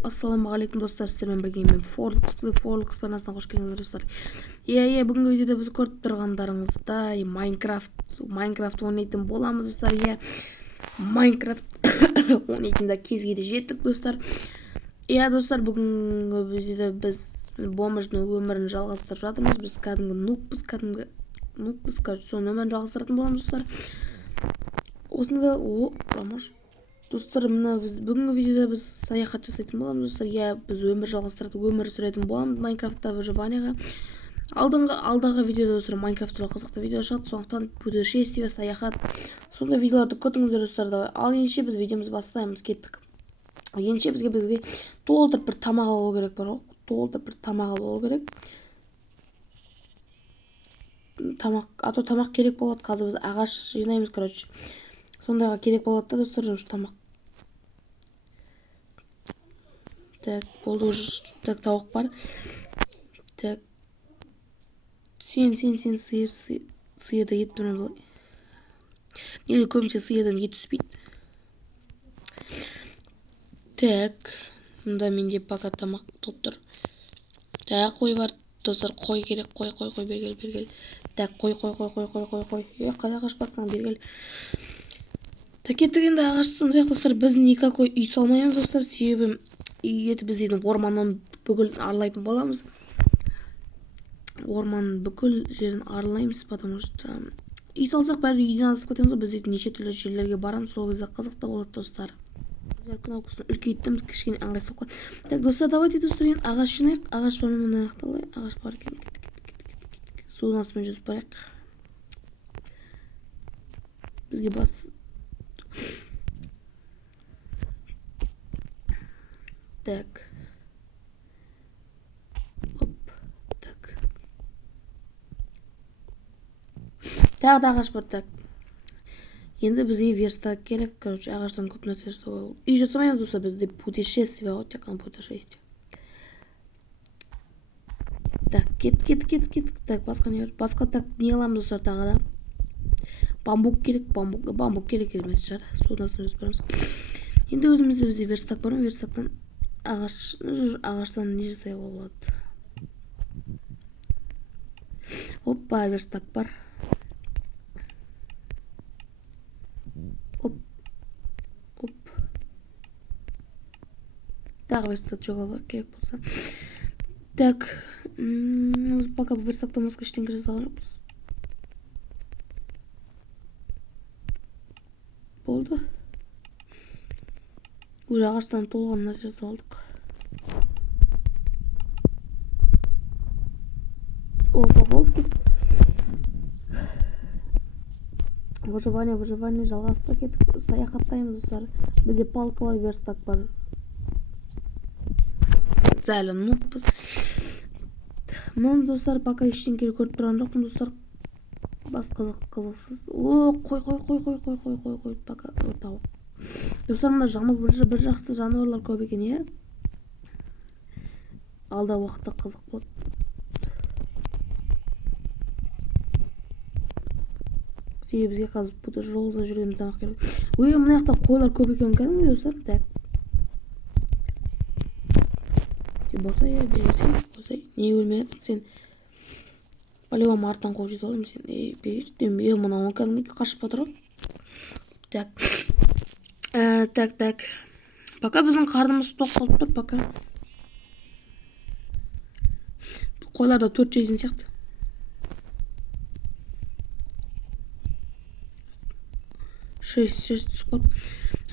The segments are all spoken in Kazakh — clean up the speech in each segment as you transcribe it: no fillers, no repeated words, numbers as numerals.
Ассалаумағалейкум достар, сіздермен бірге мен Форлукс барнасына қош келдіңіздер достар. Бүгінгі видеода біз көріп тұрғандарыңыздай Майнкрафт ойнайтын боламыз достар. Майнкрафт ойнайтында кезге де жеттік достар. Достар, бүгінгі видеода біз бомждың өмірін жалғастырып жатырмыз. Біз кәдімгі нубпыз, соның өмірін жалғастыратын боламыз достар. Осында достар, бүгінгі видеода біз саяхат жасайтын боламыз достар. Біз өмір сүретін боламыз Майнкрафтта выживанияға. Алдағы видеода достар Майнкрафт туралы қызықты видео шығады, сондықтан путешествие, саяхат, сондай видеоларды күтіңіздер достар. Ал ендеше біз видеомызды бастаймыз, кеттік. Ендеше бізге толтырып бір тамақ алу керек бар ғой. Тамақ керек болады. Қазір біз ағаш жинаймыз, сондайға керек болады да достар, тамақ. Так, болды уже. Так, тауық бар. Так, сен сиырда ет түрін былай. Неге көбінше сиырдан ет түспейді. Так, мұнда менде пока тамақ толып тұр. Так, қой бар достар, қой керек, қой бергел. Так, қой. Қайда ағаш барсаң бергел. Так, кеттік енді ағашсың сияқты достар, біз никакой үй салмаймыз достар, себебі біз үйдің орманын бүкіл аралайтын боламыз. Орманның бүкіл жерін аралаймыз, потому что үй салсақ бәрі үйден алысып кетеміз. Біз үйдің неше түрлі жерлерге барамыз, сол кезде қызықты болады достар. Кнопкасын үлкейттім, кішкене ыңғайсыз болып қалды. Так достар, давайте достар, енді ағаш жинайық. Ағаш бар ма, ағаш бар екен. Судың астымен жүзіп барайық. Бізге бас. Так. Так. Тағы да ағаш бар. Так. Енді бізге верстак керек. Ағаштан көп нәрсе жасауға. Үй жасамаймыз достар, бізде путешествие ғой, тек қана путешествие. Так, кет. Так, басқа не бар? Басқа так не аламыз достар тағы да? Бамбук керек емес шығар. Судың астына жүзіп барамыз. Енді өзімізде бізде верстак бар ма? Верстактан ағаштан не жасауға болады? Опа, верстак бар. Тағы верстак жоғалға керек болса. Так, пока верстактан басқа ештеңе жасаған жоқпыз. Болды. Уже ағаштан толған нәрсе жасалдық. Опа, болды кет. Выживание жалғасты, кеттік. Саяхаттаймыз достар. Бізде палка бар, верстак бар. Зәлі нұппыз. Мұны достар, пока ештеңе көріп тұрған жоқпын достар. Бас қызықсыз. Қой. Пока тауық. Достар, мұнда бір жақсы жануарлар көп екен, алда уақытта қызық болады. Себебі бізге қазір жолда жүрген тамақ керек. Мына жақта қойлар көп екен кәдімгі достар. Так. Болсай. Не өлмейатсың сен? По-любому артан қуып жетіп алайым сен. Бейіш. Мұна он кәдімгі қашып батыр ғой. Так. Пока біздің қарнымыз тоқ болып тұр, пока. Қойларда 4 жейсін сияқты. Шесть түсіп қалды.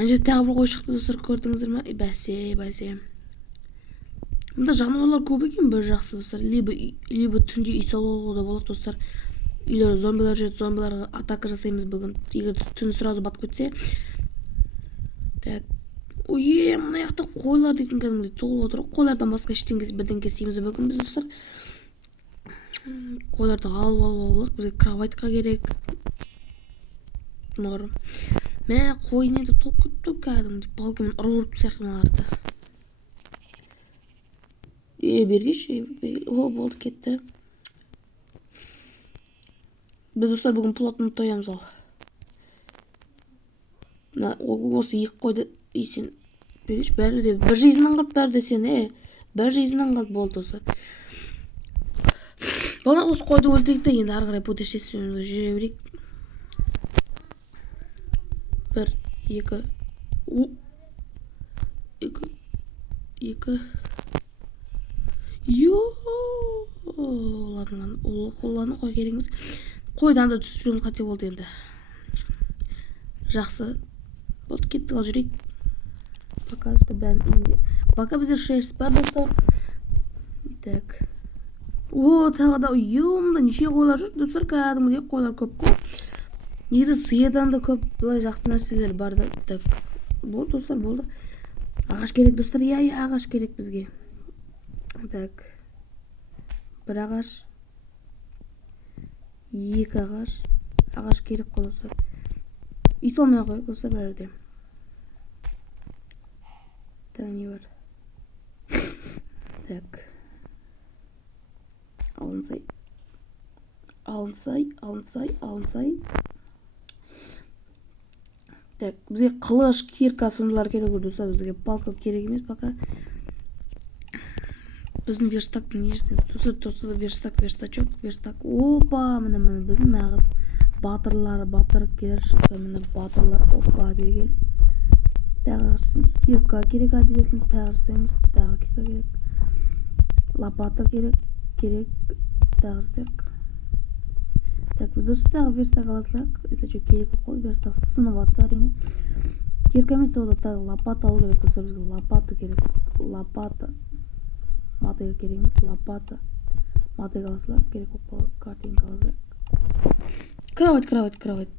Әнже тағы бір қой шықты достар, көрдіңіздер ма? Бәсе. Мұнда жануарлар көп екен, бір жақсы достар. Либо түнде үй салуға да болады достар. Үйлер зомбилар жүреді, зомбиларға атака жасаймыз бүгін. Егер түн сразу батып кетсе. Так. Мына жақта қойлар дейтін кәдімгідей толып отыр. Қойлардан басқа бірдеңке істейміз бүгін біз достар. Қойларды алып, бізге кроватьқа керек. Норм. Қой неді толып кетті кәдімгідей. Палкамен ұрып сияқты мыналарды. Бергеші. Болды, кетті. Біз достар бүгін плотын тоямыз ал. Осы екі қойды исен бәрі де бір жизньнан қалды, бәрі де сен бір жизньнан қалды, болды достар. Бана осы қойды өлтірейік та енді ары қарай путешествиеге жүре берейік. 1 2 2 ладно, қоланы қой керегіміз. Қойдан да түсіруіміз қате болды енді. Жақсы болды, кеттік, ал жүрейік. Пока что пока біздер 6 бар достар. Так, тағы да мұнда неше қойлар жүр достар, кәдімгідей қойлар көп қой. Негізі сыйдан да көп былай жақсы нәрселер бар да. Так, болды достар, болды. Ағаш керек достар, ағаш керек бізге. Так, 1 ағаш, 2 ағаш керек қой достар. Үй салмай қойық достар бәрі. Так, не бар. Так, алынсай. Так, бізге қылыш, кирка сондайлар керек достар, бізге палка керек емес пока. Біздің верстактың не жасаймыз достар, верстак. Опа, міне біздің нағыз батыр келер шықса, міне батырлар. Опа, бергел. Тағы кирка керек обязательно, тағы жасаймыз. Тағы кирка керек, лопата керек, тағы жасайық. Так, біз достар верстак аласылайық. Если что керек қой, верстак сынып жатса әрине. Кирка емес ода тағы лопата алу керек достар, бізге лопата керек. Матайға керегіміз, лопата. Матайға аласылар, керек қой, картинка аласылар. Кровать.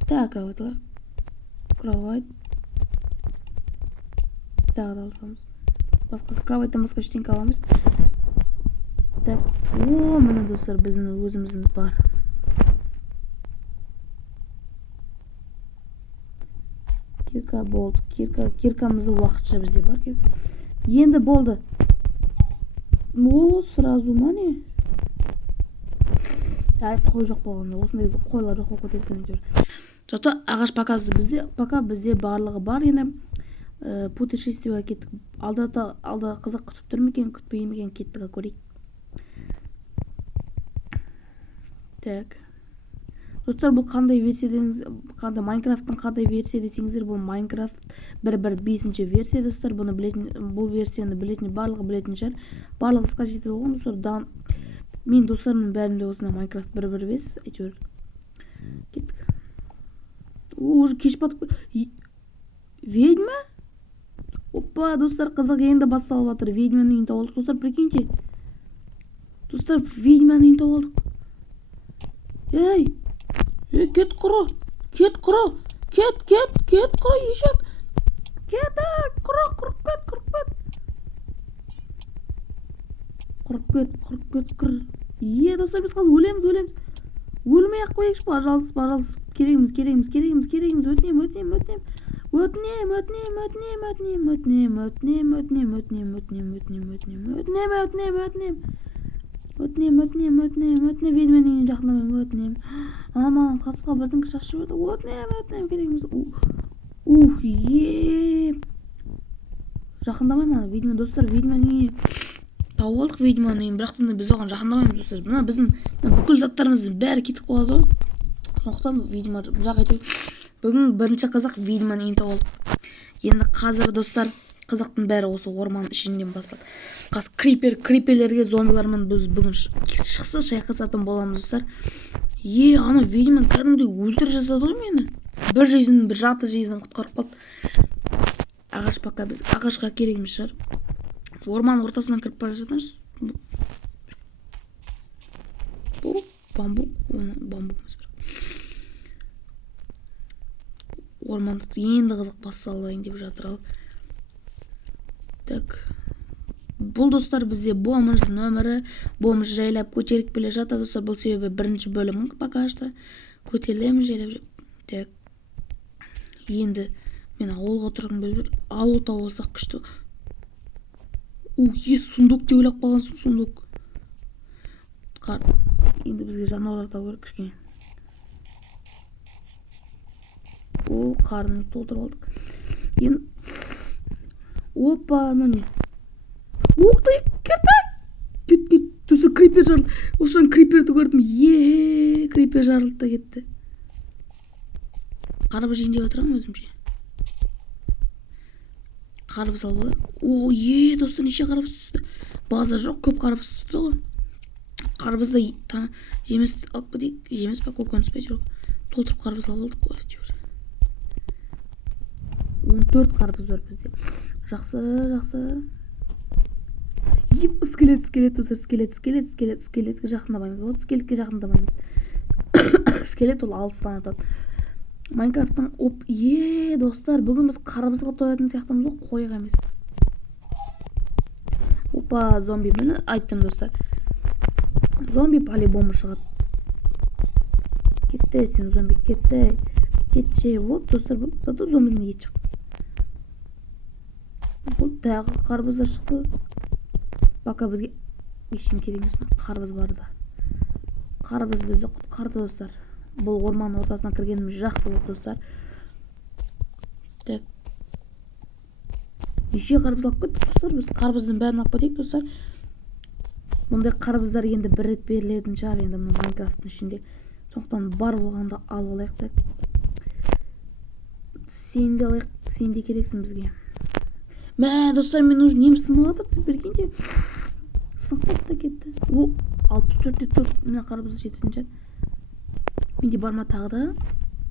Так, кроватылар. Кровать. Тағы да алсамыз. Кроваттан басқа ештеңе аламыз. Так, міне достар, біздің өзіміздің бар. Кирка болды. Киркамызды уақытша бізде бар. Енді болды. Сразу ма не? Қой жоқ болғанда. Осындай қойлар жоқ болып кетеді. Зато ағаш пока бізде барлығы бар. Енді путешествиеге кеттік. Алда қызық күтіп тұр ма екен, күтпей ме екен, кеттік, көрейік. Так. Достар, бұл қандай Майнкрафттың қандай версия десеңіздер, бұл Майнкрафт 1.5 версия достар. Бұл версияны барлығы білетін шығар. Барлығы скачеттер болған достар. Мен достарымның бәрінде осында Майнкрафт 1.5 әйтеуір. Кеттік. Уже кеш батып. Ведьма? Опа, достар, қызық енді басталып жатыр. Ведьманың үйін тауып алдық достар, прикиньте. Достар, ведьманың үйін тауып алдық. Кет құры, ешек. Құрып кет. Достар, біз қазір өлеміз. Өлмей ақ қояйықшы, пожалуйста. Керегіміз. Өтінем, ведьманың жақындамайым, өтінем. Аман, қатысқа бірдің шашы өті, өтінем, керегіміз. Жақындамайым, ведьма достар, ведьманың тауып алдық, ведьманың, бірақ біз оған жақындамаймыз достар. Мына біздің бүкіл заттарымыздың бәрі кетіп қалады. Сондықтан ведьма, бірақ әйтеуір бүгін бірінші қызық ведьманың тауып алдық. Енді қазір достар, қызықтың бәрі осы орман ішінден басталды. Криперлерге, зомбилармен біз бүгін шықса шайқасатын боламыз достар. Ана ведьма кәдімгідей өлтіріп жасады ғой мені. Бір жарты жизньін құтқарып қалды. Ағаш пока біз ағашқа керегіміз шығар. Орман ортасынан кіріп бара жатырмыз. Бұл бамбук. Орманды енді қызық басталайын деп жатыр ал. Так. Бұл достар бізде бомж нөмірі, бомж жайлап көтеріп келе жатыр достар. Бұл себебі бірінші бөлімін пока что көтерілеміз жайлап. Так. Енді мен ауылға тұрғым келіп жүр. Ауыл тауып алсақ күшті. Сундук деп ойлап қалғансың, сундук. Енді бізге жануарлар табу керек кішкене. Қарнымызды толтырып алдық. Енді Опа, міне. Ух ты, кет. Достар, крипер жарылды. Осыдан криперді көрдім. Крипер жарылды да кетті. Қарбыз жейін деп отырамын өзімше. Қарбыз алып алайық. Достар, неше қарбыз түсті. Базар жоқ, көп қарбыз түсті ғой. Қарбызды жеміс алып кетейік. Жеміс па, көкөніс пе, жоқ. Толтырып қарбыз алып алдық қой. 14 қарбыз бар бізде. Жақсы. Скелет, достар, скелетке жақындамаймыз. Вот скелетке жақындамаймыз. Скелет ол алыстан атады. Майнкрафттың достар, бүгін біз қарбызға тоятын сияқтымыз ғой, қойға емес. Опа, зомби. Мені айттым, достар. Зомби по-любому шығады. Кетті сен, зомби, кетті. Кетші. Вот, достар, зато зомбимен ет шықты. Бұл тағы қарбыздар шықты. Бака бізге ешім керек емес, қарбыз барды. Қарбыз бізді құтқарды, достар. Бұл орманның ортасына кіргеніміз жақсы болды, достар. Так. Неше қарбыз алып кеттік, достар. Біз қарбыздың бәрін алып кетейік, достар. Бұндай қарбыздар енді бір рет берілетін шығар, енді Майнкрафттың ішінде. Сондықтан бар болғанда алып алайық. Так. Сен де алайық, сен де керексің бізге. Мә, достар, мен уже неміз сынып атыр, бергенде сынып та кетті. 64-4, мына қарбыз жететін шығар. Менде бар ма тағы да?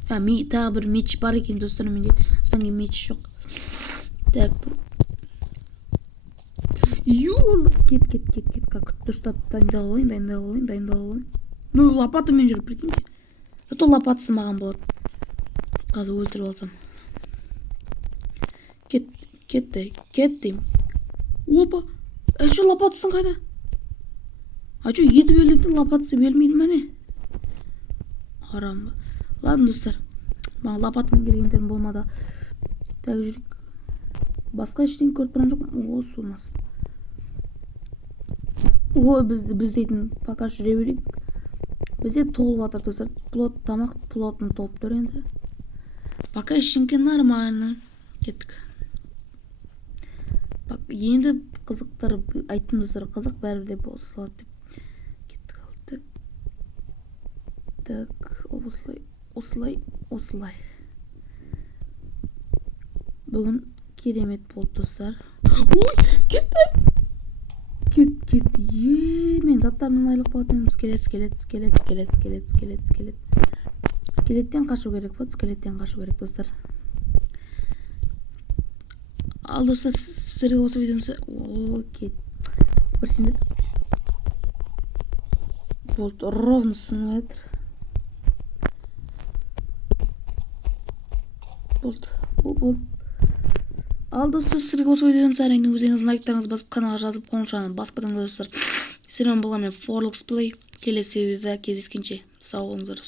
Тағы бір меч бар екен, достар, менде станге меч жоқ. Так. Кет. Как дұрыстап дайындалып алайын. Ну, лопатымен жүріп, бергенде. Зато лопатысы маған болады. Қазір өлтіріп алсам. Кеттім. Опа. Әчу лопатысын қайда? Әчу еті беріледі, лопатысы берілмейді мәне? Арам. Ладно, достар. Маған лопатымен келгендерім болмады. Так, жүрек. Басқа ештен көріп тұрған жоқ. Су нас. Біз дейтін пока жүре берейік. Бізде толып атыр, достар. Тамақ плотын толып тұр енді. Пока ештеңке нормально. Кеттік. Енді қызықтар айттым, достар, қызық бәрібір де салады деп. Кеттік алды. Так, осылай. Бүгін керемет болды, достар. Кетті. Мен заттарымнан айылып қалатын скелеттен қашу керек, достар. Ал, достар, сіздерге осы видеомызды бір сендер болды, ровно сынып жатыр. Болды. Ал, достар, сіздерге осы видеоның сәріңнің өзіңіздің лайктарыңызды басып, каналға жазып қоңырауын басып қойыңыздар, достар. Сіздермен болған мен Forlox Play. Келесі видеода кездескенше сау болыңыздар.